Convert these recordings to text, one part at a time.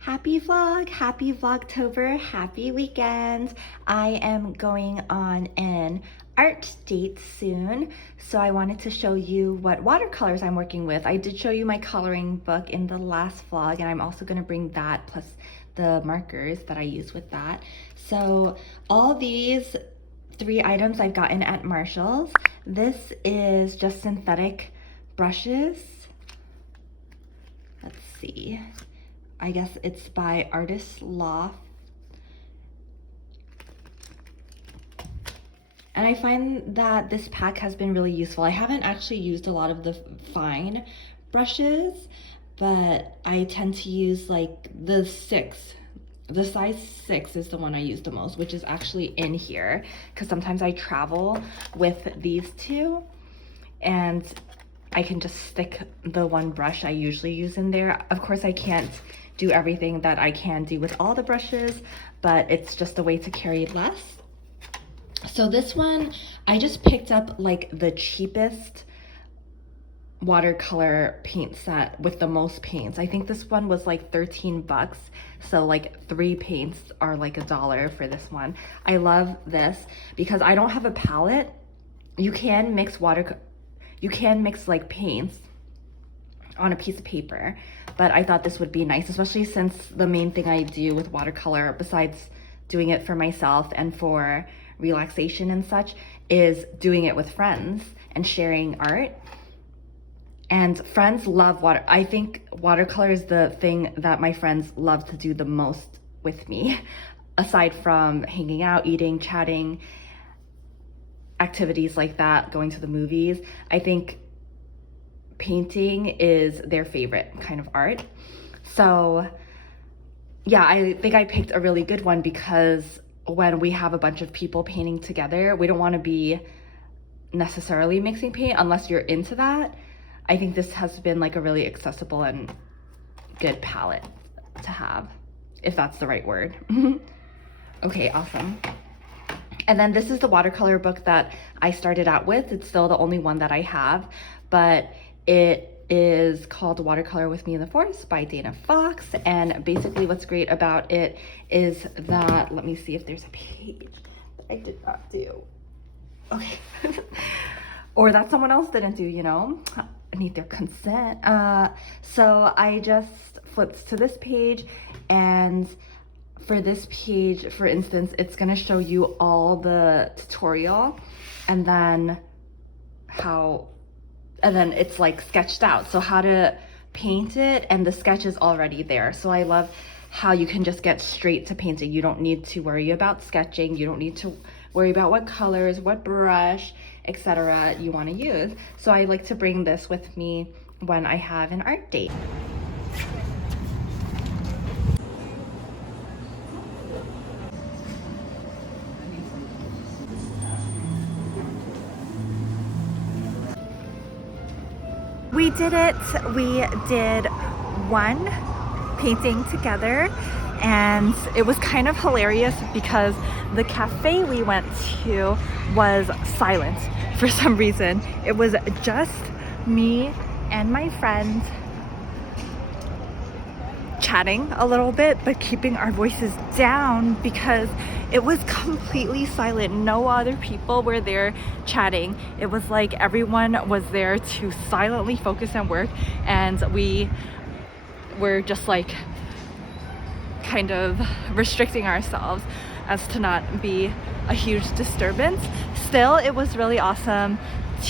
Happy vlog, happy vlogtober, happy weekend. I am going on an art date soon, so I wanted to show you what watercolors I'm working with. I did show you my coloring book in the last vlog, and I'm also gonna bring that plus the markers that I use with that. So all these 3 items I've gotten at Marshall's. This is just synthetic brushes. Let's see. I guess it's by Artist Loft. And I find that this pack has been really useful. I haven't actually used a lot of the fine brushes, but I tend to use like the size 6 is the one I use the most, which is actually in here, because sometimes I travel with these two and I can just stick the one brush I usually use in there. Of course, I can't do everything that I can do with all the brushes, but it's just a way to carry less. So this one, I just picked up like the cheapest watercolor paint set with the most paints. I think this one was like 13 bucks. So like 3 paints are like $1 for this one. I love this because I don't have a palette. You can mix like paints on a piece of paper, but I thought this would be nice, especially since the main thing I do with watercolor, besides doing it for myself and for relaxation and such, is doing it with friends and sharing art. And friends love water. I think watercolor is the thing that my friends love to do the most with me, aside from hanging out, eating, chatting, activities like that, going to the movies. I think painting is their favorite kind of art. So yeah, I think I picked a really good one because when we have a bunch of people painting together, we don't want to be necessarily mixing paint unless you're into that. I think this has been like a really accessible and good palette to have, if that's the right word. Okay, awesome. And then this is the watercolor book that I started out with. It's still the only one that I have, but it is called Watercolor with Me in the Forest by Dana Fox. And basically what's great about it is that, let me see if there's a page I did not do. Okay. Or that someone else didn't do, you know? I need their consent. So I just flipped to this page, and for this page, for instance, it's gonna show you all the tutorial and then it's like sketched out. So how to paint it, and the sketch is already there. So I love how you can just get straight to painting. You don't need to worry about sketching. You don't need to worry about what colors, what brush, etc. you want to use. So I like to bring this with me when I have an art date. We did it. We did one painting together, and it was kind of hilarious because the cafe we went to was silent for some reason. It was just me and my friend chatting a little bit, but keeping our voices down because it was completely silent. No other people were there chatting. It was like everyone was there to silently focus and work, and we were just like kind of restricting ourselves as to not be a huge disturbance. Still, it was really awesome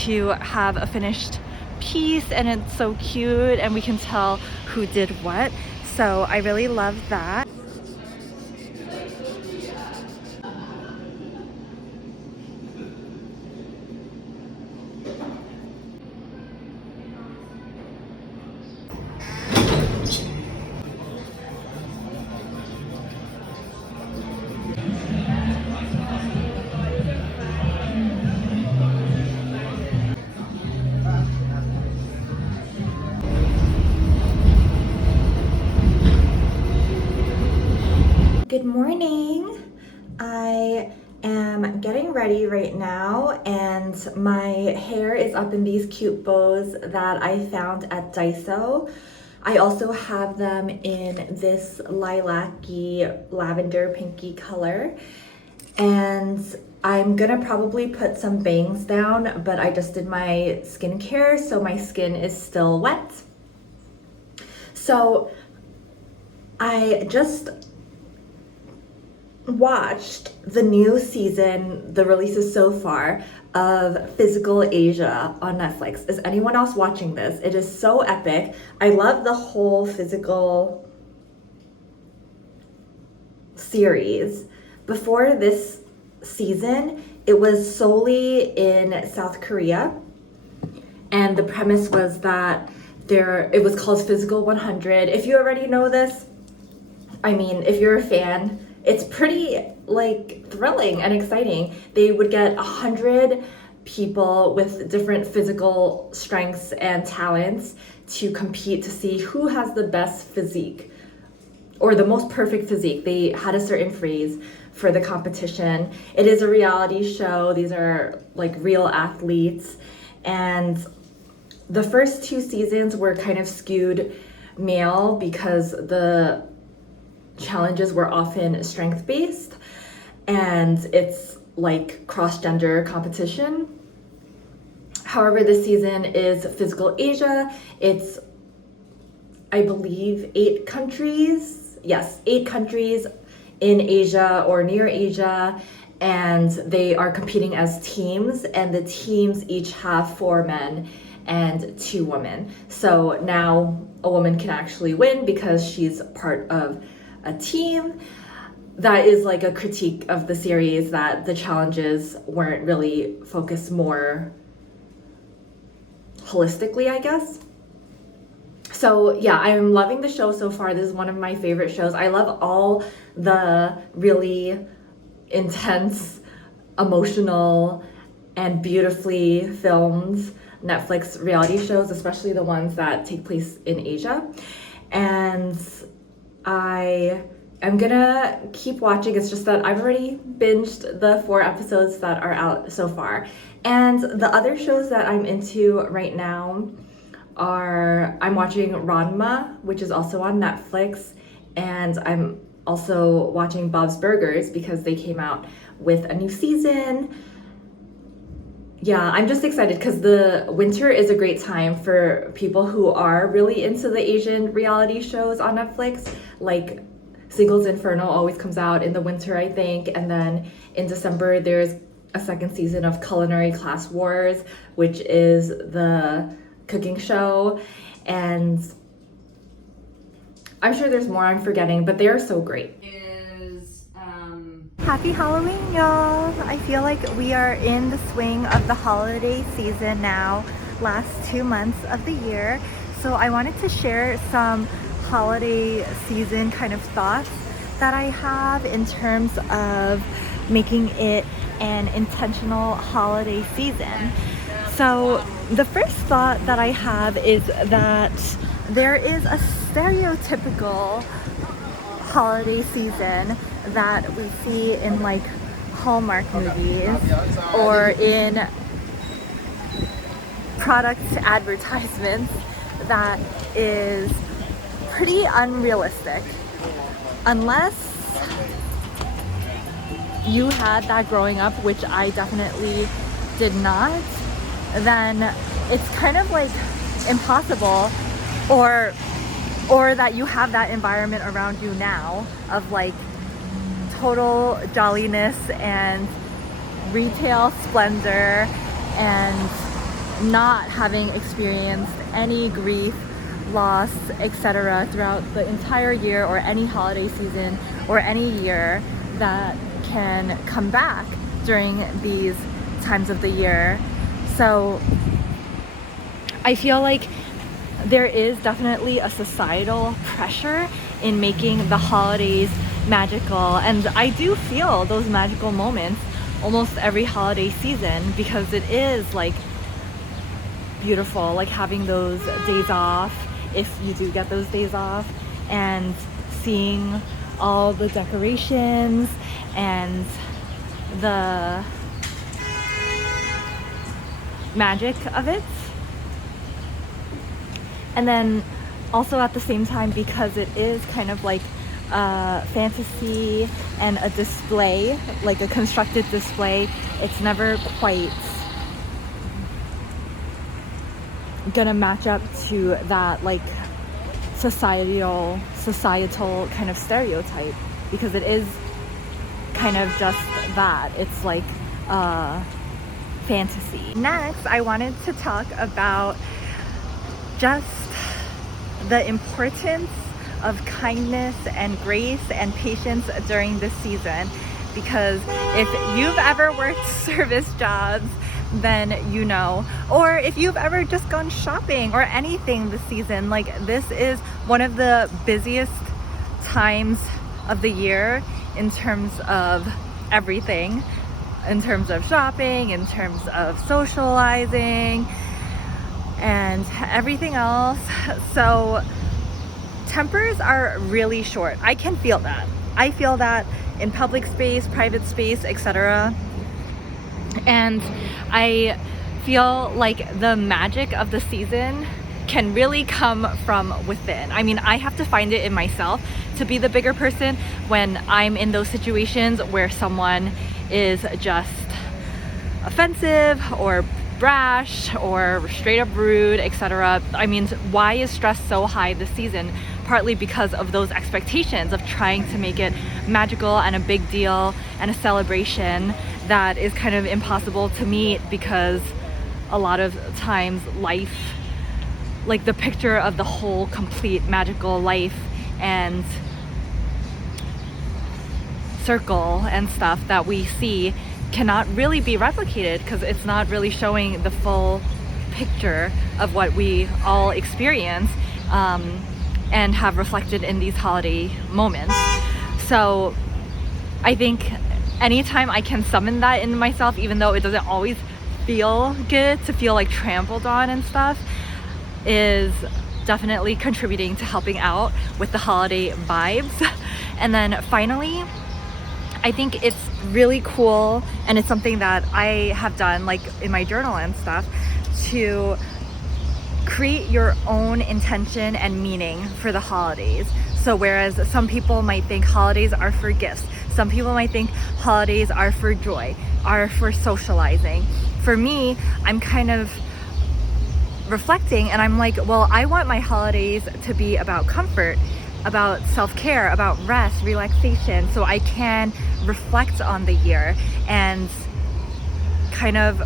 to have a finished piece, and it's so cute, and we can tell who did what. So I really love that. Good morning. I am getting ready right now, and my hair is up in these cute bows that I found at Daiso. I also have them in this lilac-y, lavender pinky color. And I'm gonna probably put some bangs down, but I just did my skincare, so my skin is still wet. So I just watched the new season, the releases so far, of Physical Asia on Netflix. Is anyone else watching this? It is so epic. I love the whole Physical series. Before this season, it was solely in South Korea, and the premise was that it was called Physical 100. If you already know this, I mean, if you're a fan, it's pretty like thrilling and exciting. They would get 100 people with different physical strengths and talents to compete to see who has the best physique or the most perfect physique. They had a certain phrase for the competition. It is a reality show. These are like real athletes. And the first 2 seasons were kind of skewed male because the challenges were often strength-based, and it's like cross-gender competition. However, this season is Physical Asia. It's, I believe, 8 countries. Yes, 8 countries in Asia or near Asia, and they are competing as teams, and the teams each have 4 men and 2 women. So now a woman can actually win because she's part of a team. That is like a critique of the series, that the challenges weren't really focused more holistically, I guess. So yeah, I'm loving the show so far. This is one of my favorite shows. I love all the really intense, emotional, and beautifully filmed Netflix reality shows, especially the ones that take place in Asia. And I am gonna keep watching. It's just that I've already binged the 4 episodes that are out so far. And the other shows that I'm into right now I'm watching Ranma, which is also on Netflix, and I'm also watching Bob's Burgers because they came out with a new season. Yeah, I'm just excited because the winter is a great time for people who are really into the Asian reality shows on Netflix. Like Singles Inferno always comes out in the winter, I think, and then in December there's a 2nd season of Culinary Class Wars, which is the cooking show, and I'm sure there's more I'm forgetting, but they are so great. Happy Halloween, y'all! I feel like we are in the swing of the holiday season now, last 2 months of the year. So I wanted to share some holiday season kind of thoughts that I have in terms of making it an intentional holiday season. So the first thought that I have is that there is a stereotypical holiday season that we see in like Hallmark movies or in product advertisements that is pretty unrealistic. Unless you had that growing up, which I definitely did not, then it's kind of like impossible, or that you have that environment around you now of like total jolliness and retail splendor and not having experienced any grief, loss, etc. throughout the entire year or any holiday season or any year that can come back during these times of the year. So I feel like there is definitely a societal pressure in making the holidays magical, and I do feel those magical moments almost every holiday season because it is like beautiful, like having those days off, if you do get those days off, and seeing all the decorations and the magic of it. And then also at the same time, because it is kind of like fantasy and a display, like a constructed display, it's never quite gonna match up to that like societal kind of stereotype, because it is kind of just that. It's like fantasy. Next, I wanted to talk about just the importance of kindness and grace and patience during this season, because if you've ever worked service jobs, then you know, or if you've ever just gone shopping or anything this season, like this is one of the busiest times of the year in terms of everything, in terms of shopping, in terms of socializing and everything else. So tempers are really short. I can feel that. I feel that in public space, private space, etc. And I feel like the magic of the season can really come from within. I mean, I have to find it in myself to be the bigger person when I'm in those situations where someone is just offensive or brash or straight up rude, etc. I mean, why is stress so high this season? Partly because of those expectations of trying to make it magical and a big deal and a celebration that is kind of impossible to meet, because a lot of times life, like the picture of the whole complete magical life and circle and stuff that we see cannot really be replicated, because it's not really showing the full picture of what we all experience and have reflected in these holiday moments. So I think anytime I can summon that in myself, even though it doesn't always feel good to feel like trampled on and stuff, is definitely contributing to helping out with the holiday vibes. And then finally, I think it's really cool, and it's something that I have done like in my journal and stuff, to create your own intention and meaning for the holidays. So whereas some people might think holidays are for gifts, some people might think holidays are for joy, are for socializing. For me, I'm kind of reflecting and I'm like, well, I want my holidays to be about comfort, about self-care, about rest, relaxation, so I can reflect on the year and kind of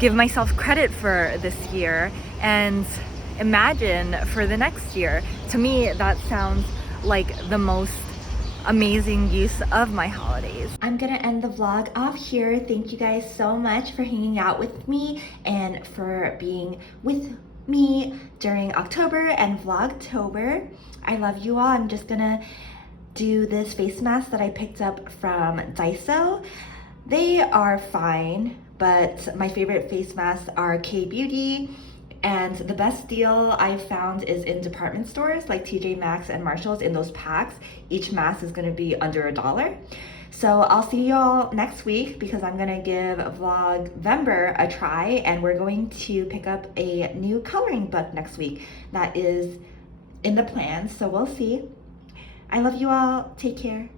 give myself credit for this year and imagine for the next year. To me, that sounds like the most amazing use of my holidays. I'm gonna end the vlog off here. Thank you guys so much for hanging out with me and for being with me during October and Vlogtober. I love you all. I'm just gonna do this face mask that I picked up from Daiso. They are fine, but my favorite face masks are K-Beauty, and the best deal I've found is in department stores like TJ Maxx and Marshalls. In those packs, each mask is gonna be under $1. So I'll see y'all next week, because I'm gonna give Vlogtober a try, and we're going to pick up a new coloring book next week that is in the plans, so we'll see. I love you all. Take care.